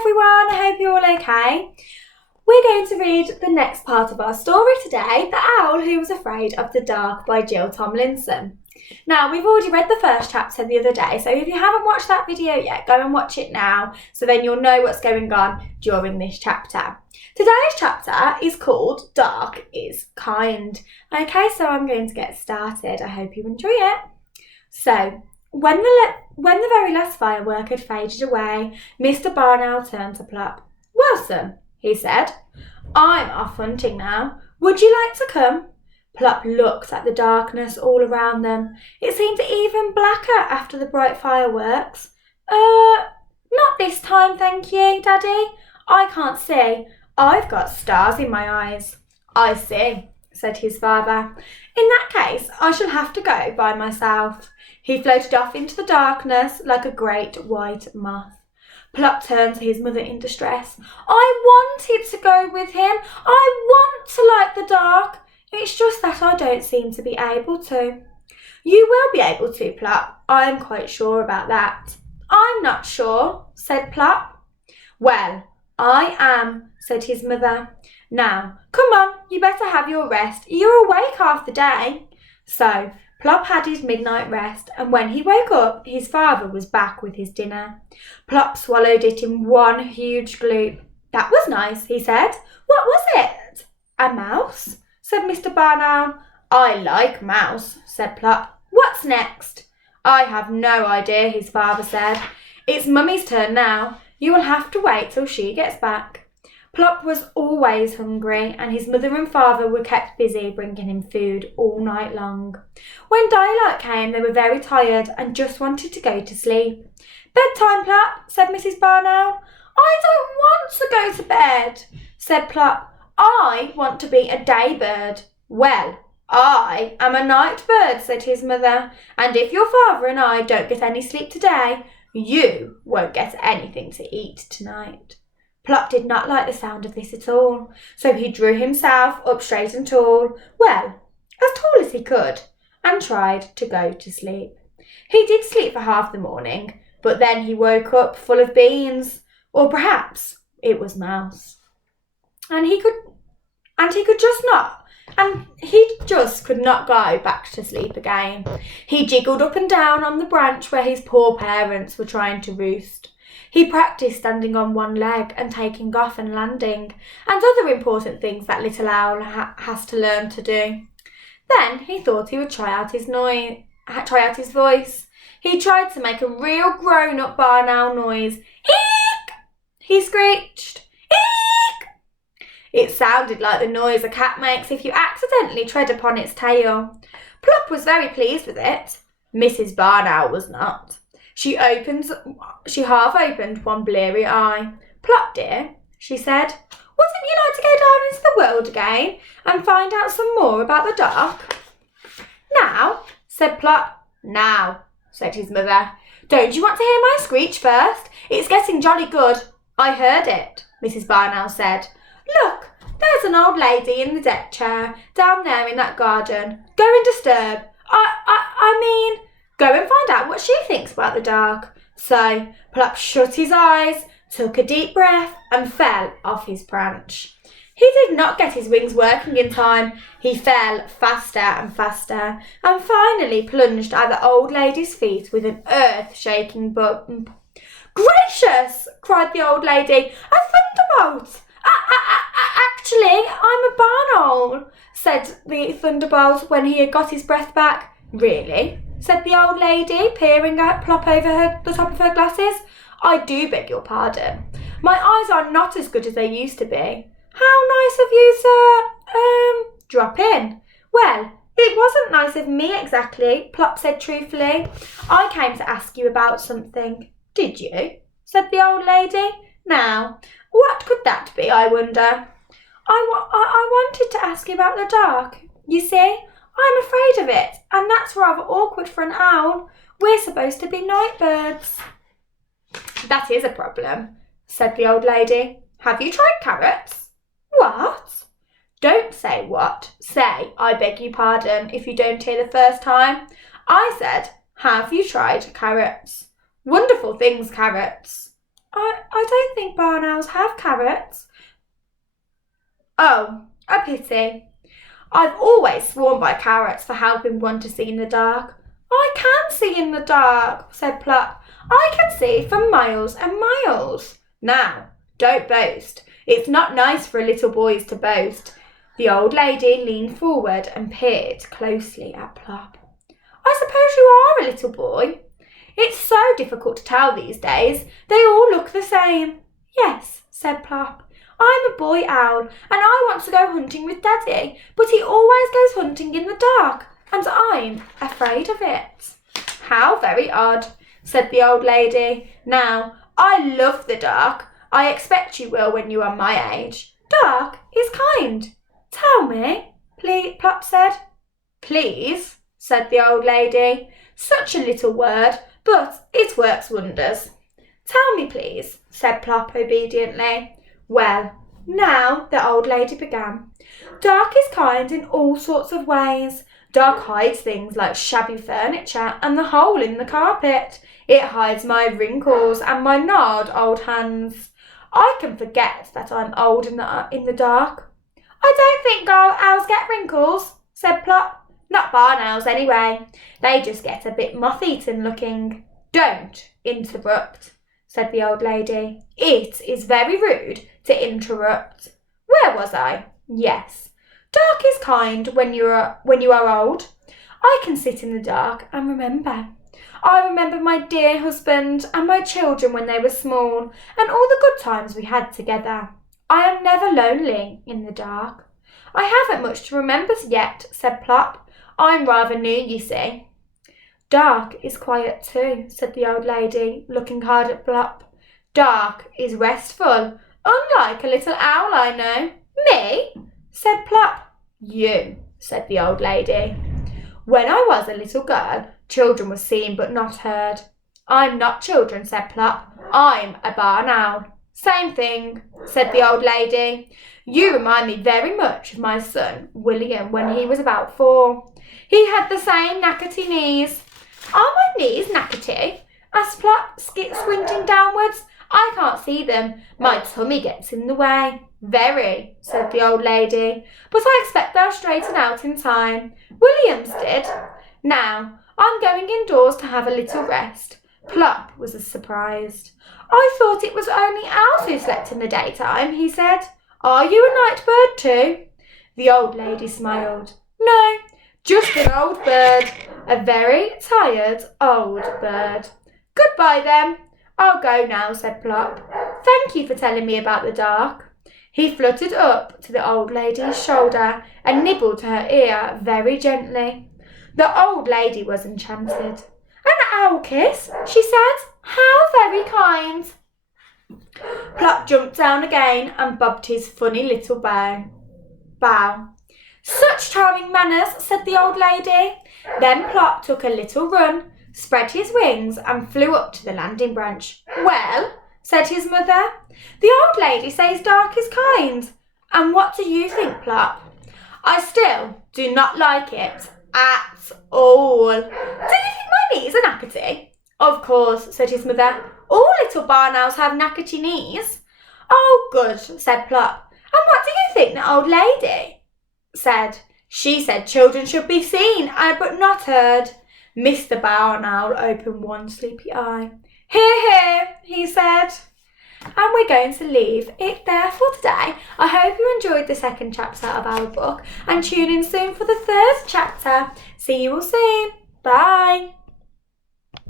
everyone, I hope you're all okay. We're going to read the next part of our story today, The Owl Who Was Afraid of the Dark by Jill Tomlinson. Now, we've already read the first chapter the other day, so if you haven't watched that video yet, go and watch it now, so then you'll know what's going on during this chapter. Today's chapter is called Dark is Kind. Okay, so I'm going to get started. I hope you enjoy it. So, when the very last firework had faded away, Mr. Barn Owl turned to Plop. "Well, son," he said, "I'm off hunting now. Would you like to come?" Plop looked at the darkness all around them. It seemed even blacker after the bright fireworks. Not this time, thank you, Daddy. I can't see. I've got stars in my eyes." "I see," said his father. "In that case, I shall have to go by myself." He floated off into the darkness like a great white moth. Plop turned to his mother in distress. "I wanted to go with him. I want to like the dark. It's just that I don't seem to be able to." "You will be able to, Plop. I'm quite sure about that." "I'm not sure," said Plop. "Well, I am," said his mother. "Now, come on, you better have your rest. You're awake half the day." So, Plop had his midnight rest, and when he woke up, his father was back with his dinner. Plop swallowed it in one huge gloop. "That was nice," he said. "What was it?" "A mouse," said Mr. Barn Owl. "I like mouse," said Plop. "What's next?" "I have no idea," his father said. "It's Mummy's turn now. You will have to wait till she gets back." Plop was always hungry, and his mother and father were kept busy bringing him food all night long. When daylight came, they were very tired and just wanted to go to sleep. "Bedtime, Plop," said Mrs. Barn Owl. "I don't want to go to bed," said Plop. "I want to be a day bird." "Well, I am a night bird," said his mother, "and if your father and I don't get any sleep today, you won't get anything to eat tonight." Plop did not like the sound of this at all, so he drew himself up straight and tall, well, as tall as he could, and tried to go to sleep. He did sleep for half the morning, but then he woke up full of beans, or perhaps it was mouse. And he just could not go back to sleep again. He jiggled up and down on the branch where his poor parents were trying to roost. He practised standing on one leg and taking off and landing, and other important things that little owl has to learn to do. Then he thought he would try out his voice. He tried to make a real grown-up barn owl noise. "Eek!" he screeched. "Eek!" It sounded like the noise a cat makes if you accidentally tread upon its tail. Plop was very pleased with it. Mrs. Barn Owl was not. She half opened one bleary eye. "Plop, dear," she said, "wouldn't you like to go down into the world again and find out some more about the dark?" "Now," said Plop. "Now," said his mother. "Don't you want to hear my screech first? It's getting jolly good." "I heard it," Mrs. Barn Owl said. "Look, there's an old lady in the deck chair down there in that garden. Go and disturb. I mean, go and find out what she thinks about the dark." So Plop shut his eyes, took a deep breath, and fell off his branch. He did not get his wings working in time. He fell faster and faster, and finally plunged at the old lady's feet with an earth-shaking bump. "Gracious!" cried the old lady. "A thunderbolt! Actually, I'm a barn owl," said the thunderbolt when he had got his breath back. "Really?" said the old lady, peering at Plop over the top of her glasses. "I do beg your pardon. My eyes are not as good as they used to be." "How nice of you, sir. Drop in." "Well, it wasn't nice of me exactly," Plop said truthfully. "I came to ask you about something." "Did you?" said the old lady. "Now, what could that be, I wonder?" I wanted to ask you about the dark. You see, I'm afraid of it, and that's rather awkward for an owl. We're supposed to be night birds." "That is a problem," said the old lady. "Have you tried carrots?" "What?" "Don't say what. Say, I beg your pardon, if you don't hear the first time. I said, have you tried carrots? Wonderful things, carrots." I don't think barn owls have carrots. Oh, a pity. I've always sworn by carrots for helping one to see in the dark. I can see in the dark, said Plop. I can see for miles and miles. Now, don't boast. It's not nice for little boys to boast. The old lady leaned forward and peered closely at Plop. I suppose you are a little boy. It's so difficult to tell these days. They all look the same. Yes, said Plop. I'm a boy owl, and I want to go hunting with Daddy, but he always goes hunting in the dark, and I'm afraid of it. How very odd, said the old lady. Now, I love the dark. I expect you will when you are my age. Dark is kind. Tell me, please, Plop said. Please, said the old lady. Such a little word, but it works wonders. Tell me, please, said Plop obediently. Well, now the old lady began. Dark is kind in all sorts of ways. Dark hides things like shabby furniture and the hole in the carpet. It hides my wrinkles and my gnarled old hands. I can forget that I'm old in the dark. I don't think owls get wrinkles, said Plop. Not barn owls anyway. They just get a bit moth-eaten looking. Don't interrupt, said the old lady. It is very rude to interrupt. Where was I? Yes. Dark is kind when you are old. I can sit in the dark and remember. I remember my dear husband and my children when they were small and all the good times we had together. I am never lonely in the dark. I haven't much to remember yet, said Plop. I'm rather new, you see. Dark is quiet too, said the old lady, looking hard at Plop. Dark is restful, unlike a little owl I know. Me? Said Plop. You, said the old lady. When I was a little girl, children were seen but not heard. I'm not children, said Plop. I'm a barn owl. Same thing, said the old lady. You remind me very much of my son, William, when he was about 4. He had the same knackety knees. Are my knees knackety? Asked Plop, squinting downwards. I can't see them. My tummy gets in the way. Very, said the old lady. But I expect they'll straighten out in time. William's did. Now, I'm going indoors to have a little rest. Plop was surprised. I thought it was only owls who slept in the daytime, he said. Are you a night bird too? The old lady smiled. No, just an old bird. A very tired old bird. Goodbye then. I'll go now, said Plop. Thank you for telling me about the dark. He fluttered up to the old lady's shoulder and nibbled her ear very gently. The old lady was enchanted. An owl kiss, she said. How very kind. Plop jumped down again and bobbed his funny little bow. Such charming manners, said the old lady. Then Plop took a little run, spread his wings and flew up to the landing branch. Well, said his mother, the old lady says dark is kind. And what do you think, Plop? I still do not like it at all. Do you think my knees are knackety? Of course, said his mother. All little barn owls have knackety knees. Oh, good, said Plop. And what do you think the old lady said? She said children should be seen, but not heard. Mr. Barn Owl opened one sleepy eye. Hear, hear, he said. And we're going to leave it there for today. I hope you enjoyed the second chapter of our book and tune in soon for the third chapter. See you all soon. Bye.